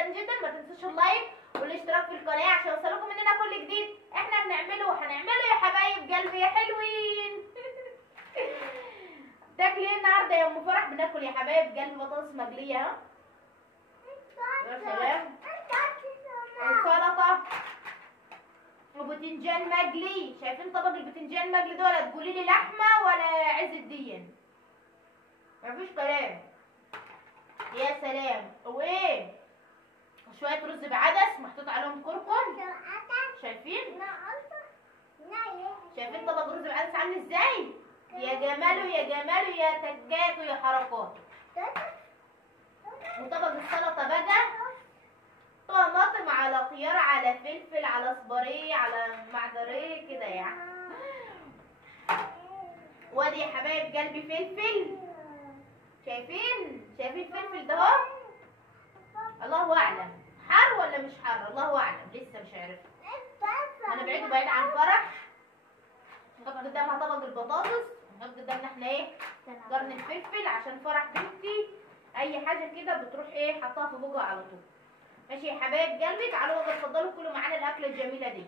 جدا جدا. ما تنسوش اللايك والاشتراك في القناه عشان يوصلكم مننا كل جديد احنا بنعمله وهنعمله يا حبايب قلبي يا حلوين. تاكلي ايه النهارده يا ام فرح؟ بناكل يا حبايب قلبي بطاطس مقليه اهو. يا سلام. وسلطه وبتنجان مقلي. شايفين طبق البتنجان المقلي دول؟ تقولي لي لحمه ولا عز الدين؟ مفيش كلام. يا سلام. وايه؟ شويه رز بعدس محطوط عليهم كركم. شايفين؟ شايفين طبق رز بعدس عامل ازاي؟ يا جماله يا جماله يا تكاته يا حركاته. وطبق السلطه بقى طماطم على خيار على فلفل على صباريه على معدريه كده يعني. وادي يا حبايب قلبي فلفل. شايفين الفلفل ده اهو؟ الله اعلم حار ولا مش حار، الله اعلم لسه مش عارف. انا بعيد عن فرح. نحط قدامها طبق البطاطس، نحط قدامنا احنا ايه؟ قرن الفلفل عشان فرح بنتي اي حاجه كده بتروح ايه حطها في بوقها على طول. ماشي يا حبايب قلبي، تعالوا بقى اتفضلوا كلوا معانا الاكله الجميله دي.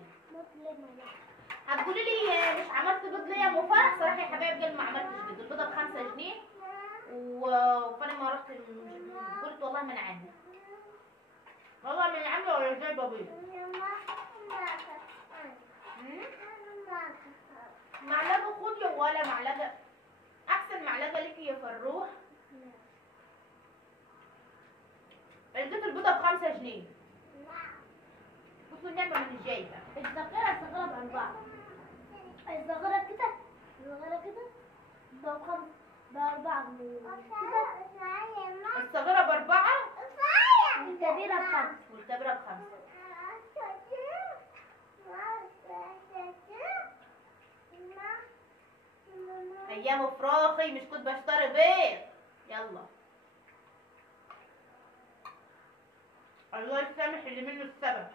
هتقولي لي مش عملت بيض ليه يا ام فرح؟ صراحه يا حبايب قلبي ما عملتش بيض، البيضه ب5 جنيه فانا ما رحت قلت والله ما انا عامله، والله ما انا عامله ولا جايبه بيض. معلقه خدي ولا معلقه؟ احسن معلقه ليكي يا فروح. لقيت البيضه ب5 جنيه. بصوا النعمه من الجايبه. الصغيرة ب4. الصغيرة كده ب4 جنيه كده. الصغيره ب4 الكبيرة ب5. والكبيره ب5. ايام فراخي مش كنت بشتري بيض. يلا الله يسامح اللي منه السبب،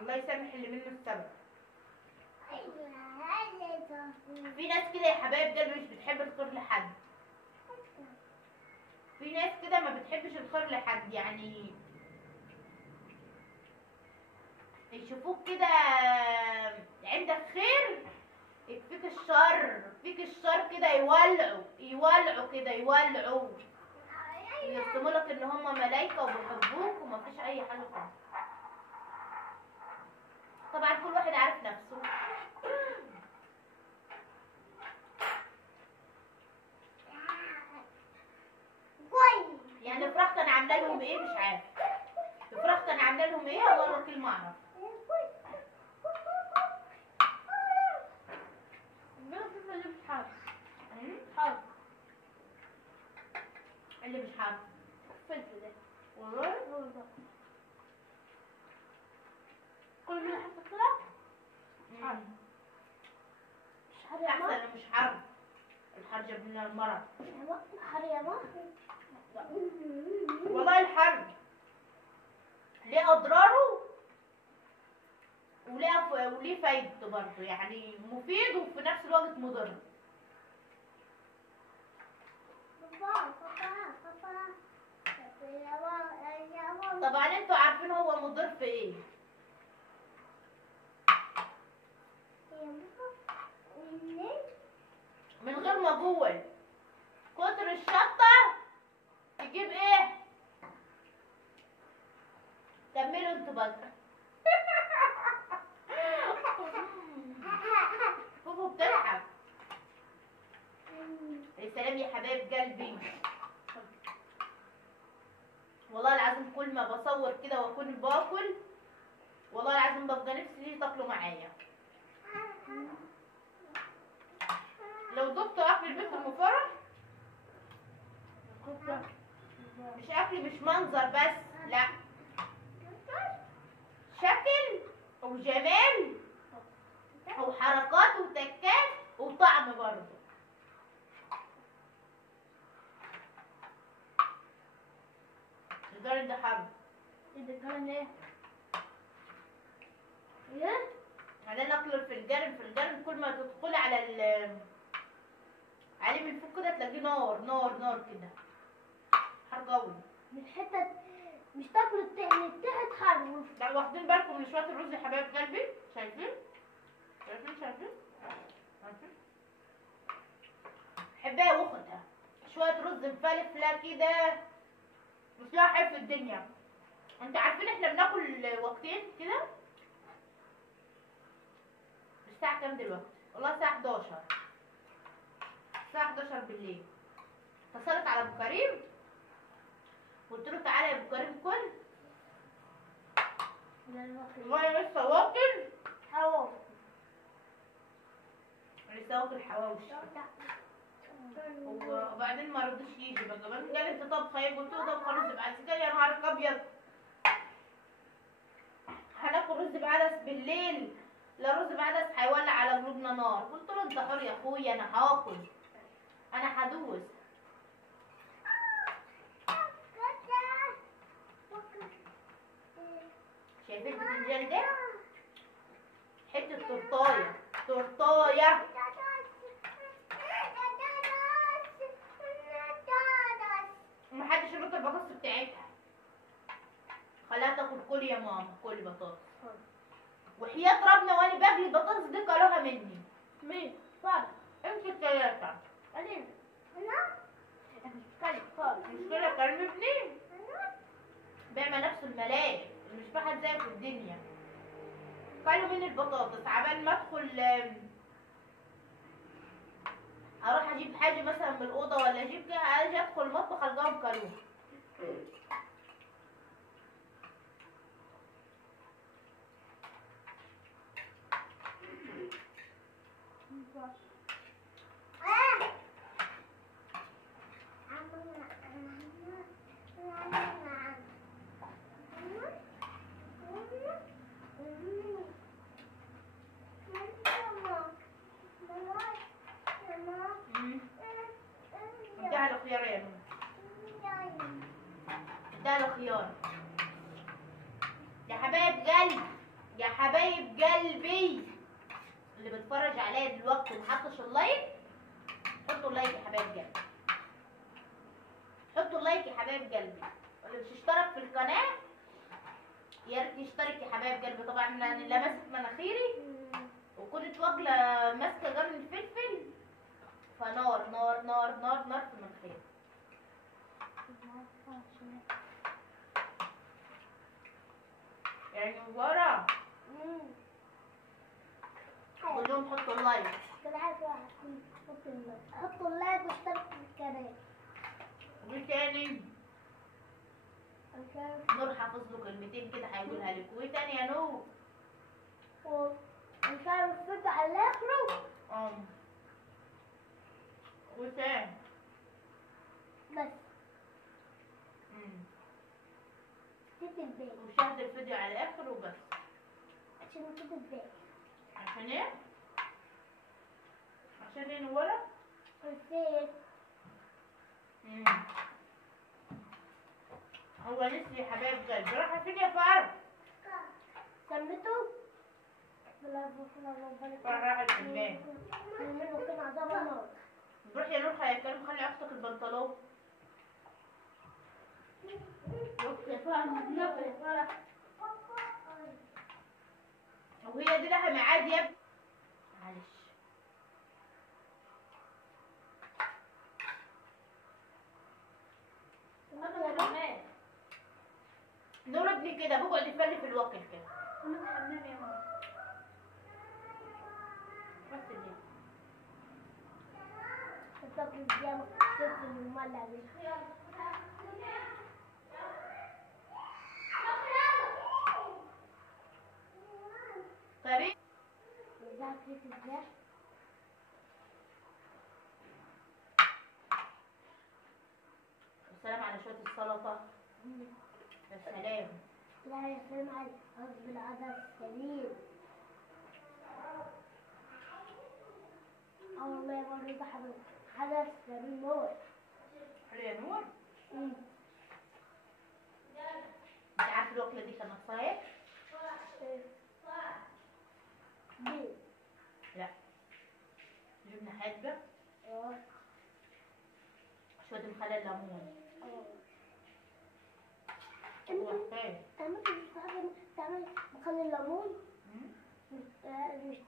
الله يسامح اللي منه السبب. في ناس كده يا حبايب قلبي مش بتحب الخير لحد. في ناس كده ما بتحبش الخير لحد، يعني يشوفوك كده عندك خير يكفيك الشر، يكفيك الشر كده يولعوا كده يولعوا يرسموا لك ان هم ملايكه وبيحبوك ومفيش اي حاجه خالص. طبعا كل واحد عارف نفسه. يعني فراخ كان عامله لهم ايه مش عارف. فراخ كان عامله لهم ايه والله الوكيل ما اعرف. اللي مش حار. حار. اللي مش حار فلفل ده. والله كل اللي حط كده حار. مش حار يا ماما. احسن مش حر. الحر جاب لنا المرض. حار يا ماما. والله الحر ليه اضراره وليه فايدته برضه، يعني مفيد وفي نفس الوقت مضر. طبعا انتوا عارفين هو مضر في ايه. من غير ما اقول كتر الشطه تجيب ايه؟ كملوا انتوا بقى. فوفو بتضحك. يا سلام يا حبايب قلبي. والله العظيم كل ما بصور كده واكون باكل والله العظيم ببقى نفسي تاكلوا معايا. لو دقتوا اكل البيت ام فرح مش اكل مش منظر بس، لا شكل وجمال وحركات وتكات وطعم برضه. الجرن ده حرب. الجرن ايه؟ على ناكل في الجرن كل ما تدخلي عليه من فوق كده تلاقيه نار كده حر قوي. من حتة مش تاكلوا من تحت حرف. لا واخدين بالكم من شويه الرز يا حبايب قلبي؟ شايفين؟ شايفين؟ حبايه واخدها شويه رز مفلفله كده مش لاقي حاجه في الدنيا. انت عارفين احنا بناكل وقتين كده؟ الساعه كام دلوقتي؟ والله الساعه 11. الساعه 11 بالليل. اتصلت على ابو كريم قلت له تعالى يا ابو كريم كل. والله لسه واكل حواوشي. لسه واكل حواوشي. وبعدين ما رضيش يجي بقى. قال انت طبخه ايه؟ قلت له طبخه رز بعدس. قال يا نهارك ابيض هناكل رز بعدس بالليل؟ لا رز بعدس هيولع على قلوبنا نار. قلت له انت حر يا اخويا انا هاكل انا هدوس. شايفين البتنجان ده؟ حته تورتايه محدش يرد البطاطس بتاعتها. خلاها تاكل. كل يا ماما كل بطاطس. وحياة ربنا وانا باكل البطاطس دي كلوها مني. مين؟ صار. انتوا التلاتة. قليل. أنا؟ مش خالص. المشكلة كريم ابني بيعمل نفسه الملاك مش في حد زيه في الدنيا. كلوا مني البطاطس عبال ما ادخل اروح اجيب حاجة مثلا من الأوضة ولا اجيب كده اجي ادخل المطبخ القاهم كلوها. اديها له خيار يا ماما. اديها له خيار. يا حبايب قلبي يا حبايب قلبي اللي بتفرج عليا دلوقتي ومحطش اللايك حطوا اللايك يا حبايب قلبي. حطوا اللايك يا حبايب قلبي. واللي مش اشترك في القناه يا ريت يشترك يا حبايب قلبي. طبعا انا لمست مناخيري وكنت واكله ماسكه قرن الفلفل فنار نار نار نار نار في مناخيري. يعني ورا قول لهم حطوا اللايك. كده عايز واحد حطوا اللايك واشتركوا في القناة. وايه تاني؟ نور حافظ له كلمتين كده هيقولها لك. وايه تاني يا نور؟ مش عارف الفيديو على الاخر. وايه تاني؟ بس تتبين وشاهد الفيديو على الاخر وبس عشان تتبين. عشان ايه؟ عشان ايه نورة؟ الفيل. هو نسي يا حبايب قلبي. راح فين يا فار؟ سمته راح الحمام. منه كان عذاب النار. روح يا نور يا كريم خلي اختك البنطلون. وهي دي لها ميعاد يا ابني. معلش نور ابني كده بقعد يفلي في الوكل كده. بس اللي الطاقم الجامع صفر المولع بيه. طريق ذاكرة الزاح. والسلام على شوية السلطة. يا سلام. لا يا سلام على غصب العدد السليم. والله مرة حضر حدث سليم موت. حلو يا نور. انت عارف الوكلة دي كانت صاير؟ لا جبنا حاجة شوية مخلل ليمون وحكاية. عملت مش عارفة تعمل مخلي الليمون. مش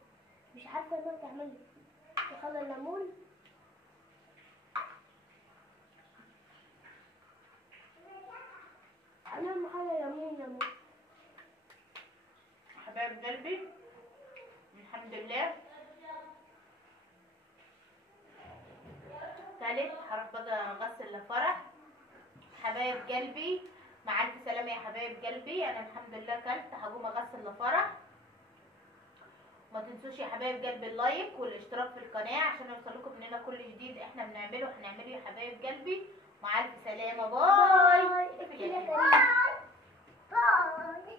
مش عارفة انها تعمل مخلي الليمون. انا مخلي ليمون. حبايب قلبي الحمد لله. تالت هروح بقى اغسل لفرح. حبايب قلبي مع الف سلامه يا حبايب قلبي. انا الحمد لله كلت، هقوم اغسل لفرح. ما تنسوش يا حبايب قلبي اللايك والاشتراك في القناه عشان يوصلكم مننا كل جديد احنا هنعمله يا حبايب قلبي. مع الف سلامه. باي. باي.